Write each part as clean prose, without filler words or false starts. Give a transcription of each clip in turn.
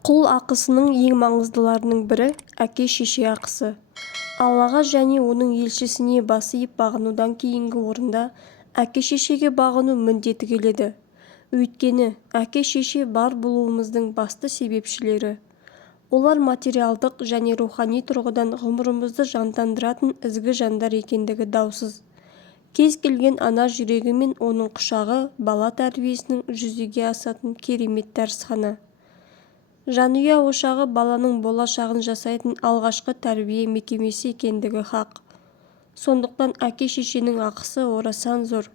Құл ақысының ең маңыздыларының бірі әке-шеше ақысы. Аллаға және оның елшісіне бас иіп бағынудан кейінгі орында әке-шешеге бағыну міндеті келеді. Өйткені әке-шеше бар болуымыздың басты себепшілері. Олар материалдық және рухани тұрғыдан ғұмырымызды жандандыратын ізгі жандар екендігі даусыз. Кез келген ана жүрегі мен оның құшағы бала тәрбиесінің жүзеге асатын керемет дәрісхана. Жанұя ошағы баланың болашағын жасайтын алғашқы тәрбие мекемесі екендігі хақ. Сондықтан әке-шешенің ақысы орасан зор.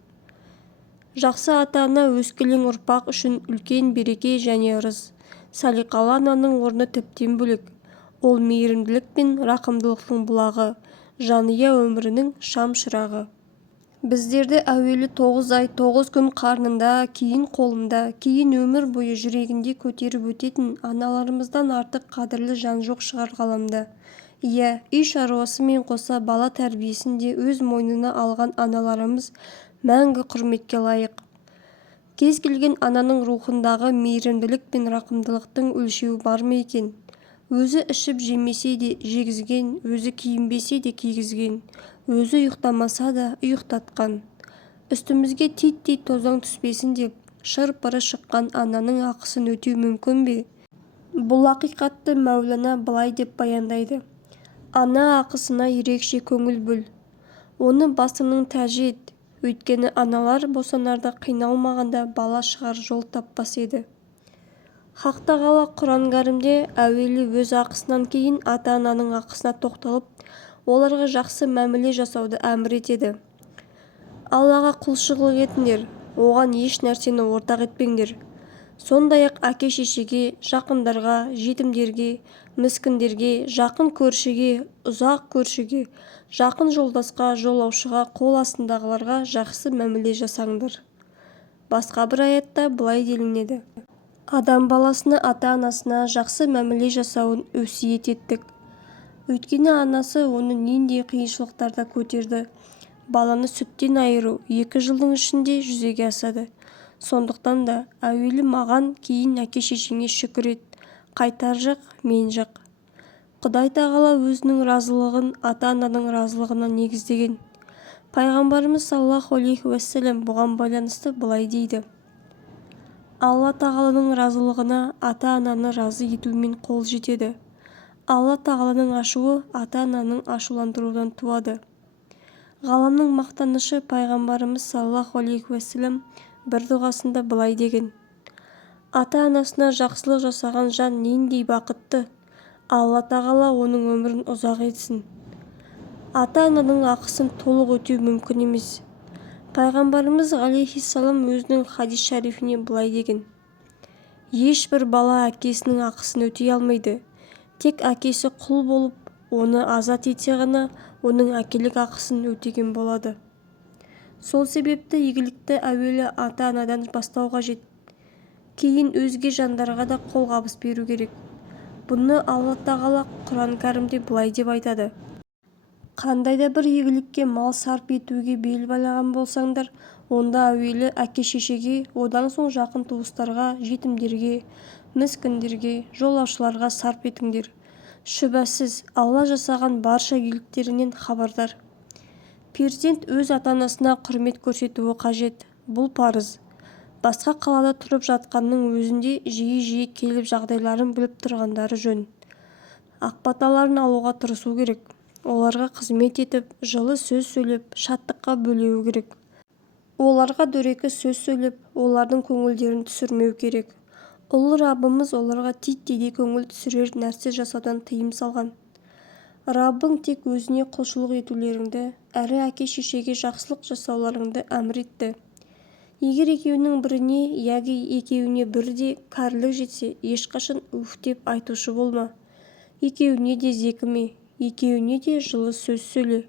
Жақсы ата-ана өскелең ұрпақ үшін үлкен береке және ырыс. Салиқалы ананың орны тіптен бөлек. Ол мейірімділік пен рақымдылықтың бұлағы, жанұя өмірінің шам шырағы. Біздерді әуелі 9 ай 9 күн қарнында, кейін қолында, кейін өмір бойы жүрегінде көтеріп өтетін аналарымыздан артық қадірлі жан жоқ шығар ғаламда. Иә, үй шаруасымен қоса бала тәрбиесін де өз мойнына алған аналарымыз мәңгі құрметке лайық. Кез келген ананың рухындағы мейірімділік пен рақымдылықтың өлшеуі бар ма екен? Өзі ішіп жемесе де жегізген, өзі киінбесе де кигізген, өзі ұйықтамаса да ұйықтатқан. Үстімізге титтей тозаң түспесін деп шыр-пыры шыққан ананың ақысын өтеу мүмкін бе? Бұл ақиқатты Мәулана былай деп баяндайды. Ана ақысына ерекше көңіл бөл. Оны басыңның тәжі ет. Өйткені аналар босанарда қиналмағанда бала шығар жол таппас еді. Хақ тағала Құран кәрімде әуелі өз ақысынан кейін ата-ананың ақысына тоқталып, оларға жақсы мәміле жасауды әмір етеді. Аллаға құлшылық етіңдер, оған еш нәрсені ортақ етпеңдер. Сондай-ақ әке-шешеге, жақындарға, жетімдерге, міскіндерге, жақын көршіге, ұзақ көршіге, жақын жолдасқа, жолаушыға, қол астындағыларға жақсы мәміле жасаңдар. Басқа бір аятта былай делінеді. Адам баласына ата-анасына жақсы мәміле жасауын өсиет еттік. Өйткені анасы оны нендей қиыншылықтарда көтерді. Баланы сүттен айыру 2 жылдың ішінде жүзеге асады. Сондықтан да әуелі маған, кейін әке-шешеңе шүкір ет. Қайтар жақ мен жақ. Құдай тағала өзінің разылығын ата-ананың разылығына негіздеген. Пайғамбарымыз саллаллаху алейхи уассалам бұған байланысты былай дейді. Алла тағаланың разылығына ата-ананы разы етумен қол жетеді. Алла тағаланың ашуы ата-ананың ашуландырудан туады. Ғаламның мақтанышы пайғамбарымыз саллаллаху алейхи уассалам бір дұғасында былай деген. Ата-анасына жақсылық жасаған жан нендей бақытты. Алла тағала оның өмірін ұзақ етсін. Ата-ананың ақысын толық өтеу мүмкін емес. Пайғамбарымыз алейхиссалам өзінің хадис шарифіне былай деген. Ешбір бала әкесінің ақысын өтей алмайды. Тек әкесі құл болып, оны азат етсе ғана оның әкелік ақысын өтеген болады. Сол себепті игілікті әуелі ата-анадан бастау қажет. Кейін өзге жандарға да қолғабыс беру керек. Бұны Алла тағала Құран кәрімде былай деп айтады. Қандай да бір игілікке мал сарп етуге бел байлаған болсаңдар, онда әуелі әке-шешеге, одан соң жақын туыстарға, жетімдерге, міскіндерге, жолаушыларға сарп етіңдер. Шүбәсіз, Алла жасаған барша игіліктерінен хабардар. Перзент өз ата-анасына құрмет көрсетуі қажет. Бұл парыз. Басқа қалада тұрып жатқанның өзінде жиі-жиі келіп жағдайларын біліп тұрғандары жөн. Ақбаталарын алуға тырысу керек. Оларға қызмет етіп, жылы сөз сөйлеп, шаттыққа бөлеу керек. Оларға дөрекі сөз сөйлеп, олардың көңілдерін түсірмеу керек. Ұлы Раббымыз оларға титтей көңіл түсірер нәрсе жасаудан тыйым салған. Раббың тек өзіне құлшылық етулеріңді, әрі әке-шешеге жақсылық жасауларыңды әмір етті. Егер екеуінің біріне, яғни екеуіне бірде кәрілік жетсе, ешқашан уф деп айтушы болма. Екеуіне де зекіме. Екеуіне де жылы сөз сөйле.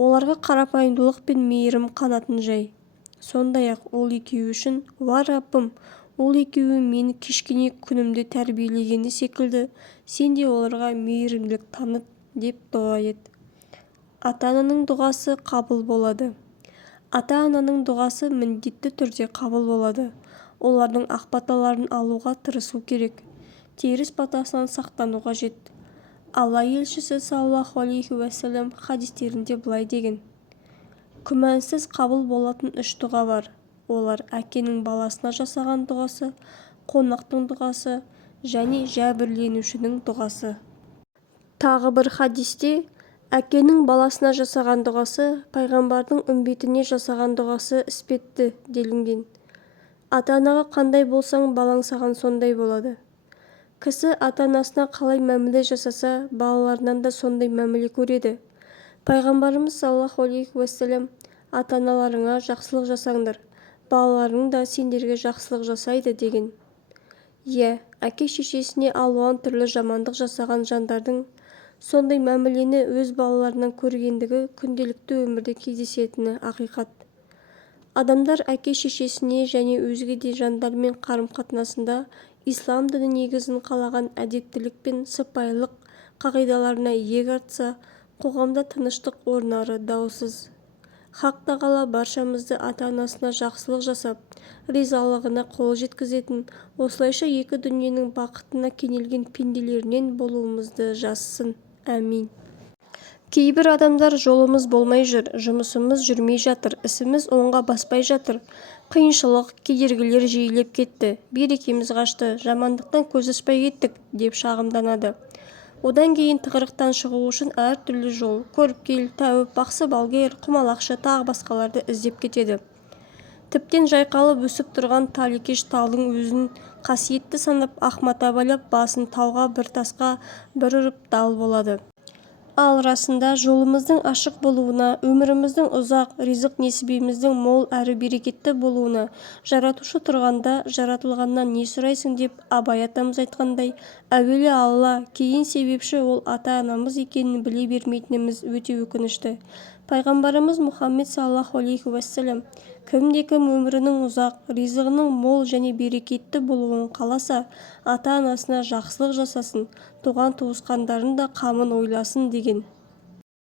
Оларға қарапайымдылық пен мейірім қанатын жай. Сондай-ақ ол екеуі үшін, уа Раббым, ол екеуі мені кішкене күнімде тәрбиелегені секілді, сен де оларға мейірімділік таныт деп дұға ет. Ата-ананың дұғасы қабыл болады. Ата-ананың дұғасы міндетті түрде қабыл болады. Олардың ақбаталарын алуға тырысу керек. теріс батасынан сақтану қажет. Алла елшісі саллаллаху алейхи уәссәлам хадистерінде былай деген: күмәнсіз қабыл болатын 3 дұға бар. Олар әкенің баласына жасаған дұғасы, қонақтың дұғасы және жәбірленушінің дұғасы. Тағы бір хадисте әкенің баласына жасаған дұғасы, пайғамбардың үмбетіне жасаған дұғасы іспетті делінген. Ата-анаға қандай болсаң, балаң саған сондай болады. Кісі ата-анасына қалай мәміле жасаса, балаларынан да сондай мәміле көреді. Пайғамбарымыз саллаллаху алейхи уәссәлам: ата-аналарыңа жақсылық жасаңдар, балаларың да сендерге жақсылық жасайды деген. Әке-шешесіне алуан түрлі жамандық жасаған жандардың сондай мәмілені өз балаларынан көргендігі күнделікті өмірде кездесетіні ақиқат. Адамдар әке-шешесіне және өзге де жандармен қарым-қатынасында ислам діні негізін қалаған әдептілік пен сыпайылық қағидаларына иек артса, қоғамда тыныштық орнары даусыз. Хақ тағала баршамызды ата-анасына жақсылық жасап, ризалығына қол жеткізетін, осылайша екі дүниенің бақытына кенелген пенделерінен болуымызды жазсын. Әмин. Кейбір адамдар: жолымыз болмай жүр, жұмысымыз жүрмей жатыр, ісіміз оңға баспай жатыр, қиыншылық, кедергілер жиілеп кетті, берекеміз қашты, жамандықтан көз ашпай кеттік деп шағымданады. Одан кейін тығырықтан шығу үшін әр түрлі жол, көріпкел, тәуіп, бақсы-балгер, құмалақшы тағы басқаларды іздеп кетеді. Тіптен жайқалып өсіп тұрған талекеш талдың өзін қасиетті санап, ақмата байлап, басын тауға, бір тасқа бір ұрып дал болады. Ал расында жолымыздың ашық болуына, өміріміздің ұзақ, ризық несібеміздің мол әрі берекетті болуына жаратушы тұрғанда жаратылғаннан не сұрайсың деп Абай атамыз айтқандай, әуелі Алла, кейін себепші ол ата-анамыз екенін біле бермейтініміз өте өкінішті. Пайғамбарымыз Мұхаммед саллаллаху алейхи уәссәлам: кімде-кім өмірінің ұзақ, ризығының мол және берекетті болуын қаласа, ата-анасына жақсылық жасасын, туған туысқандарын да қамын ойласын деген.